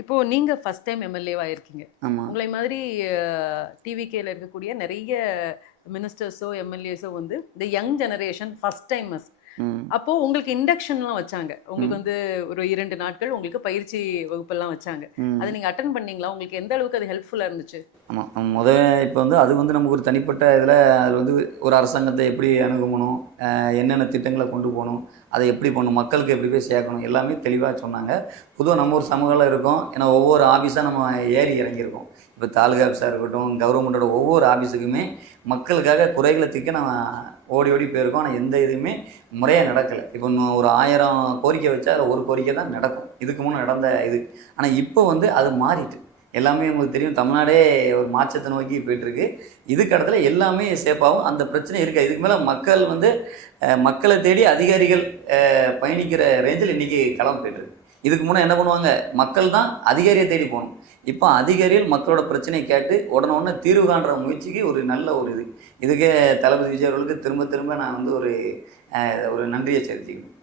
இப்போ நீங்க first time எம்எல்ஏவா இருக்கீங்க. ஆமா. உங்களை மாதிரி டிவிகேல இருக்கக்கூடிய நெறைய மினிஸ்டர்ஸோ, எம்எல்ஏஸோ வந்து இந்த யங் ஜெனரேஷன் ஃபர்ஸ்ட் டைமர்ஸ். ம். அப்போ உங்களுக்கு இண்டக்ஷன்லாம் வச்சாங்க. உங்களுக்கு ம். வந்து ஒரு 2 நாட்கள் உங்களுக்கு பயிற்சி வகுப்பெல்லாம் வச்சாங்க. அத ம். நீங்க அட்டெண்ட் பண்ணீங்களா? உங்களுக்கு எந்த அளவுக்கு அது ஹெல்ப்ஃபுல்லா இருந்துச்சு? ஆமா. இப்ப வந்து அது வந்து நமக்கு ஒரு தனிப்பட்ட இதில அது வந்து ஒரு அரசாங்கத்த எப்படி அணுகணும், என்னென்ன திட்டங்கள கொண்டு போணும், அத எப்படி பண்ணணும், மக்களுக்கு எப்படி போய் சேர்க்கணும், எல்லாமே தெளிவா சொன்னாங்க. பொதுவா நம்ம ஒரு சமூகம்ல இருக்கோம். ஏன்னா ஒவ்வொரு ஆஃபீஸா நம்ம ஏறி இறங்கியிருக்கோம். இப்ப தாலுகா ஆஃபீஸா இருக்கட்டும், கவர்மெண்டோட ஒவ்வொரு ஆஃபீஸுக்குமே மக்களுக்காக குறைகள தீர்க்க நம்ம ஓடி ஓடி போயிருக்கோம். ஆனா எந்த இதுவுமே முறையா நடக்கல. இப்ப இன்னும் ஒரு 1000 கோரிக்கை வச்சா, அதுல ஒரு கோரிக்கை தான் நடக்கும். இதுக்கு முன்ன நடந்த இது. ஆனா இப்ப வந்து அது மாறிட்டு. எல்லாமே உங்களுக்கு தெரியும் தமிழ்நாடே ஒரு மாற்றத்தை நோக்கி போயிட்டுருக்கு. இதுக்கு இடத்துல எல்லாமே சேஃபாவும் அந்த பிரச்சனை இருக்காது. இதுக்கு மேலே மக்கள் வந்து மக்களை தேடி அதிகாரிகள் பயணிக்கிற ரேஞ்சில் இன்றைக்கி கிளம்ப போயிட்டுருக்கு. இதுக்கு முன்னே என்ன பண்ணுவாங்க, மக்கள் தான் அதிகாரியை தேடி போகணும். இப்போ அதிகாரிகள் மக்களோட பிரச்சனையை கேட்டு உடனே தீர்வு காண்ற முயற்சிக்கு ஒரு நல்ல ஒரு இதுக்கே தளபதி விஜய் அவர்களுக்கு திரும்ப திரும்ப நான் வந்து ஒரு நன்றியை செலுத்திக்கிறேன்.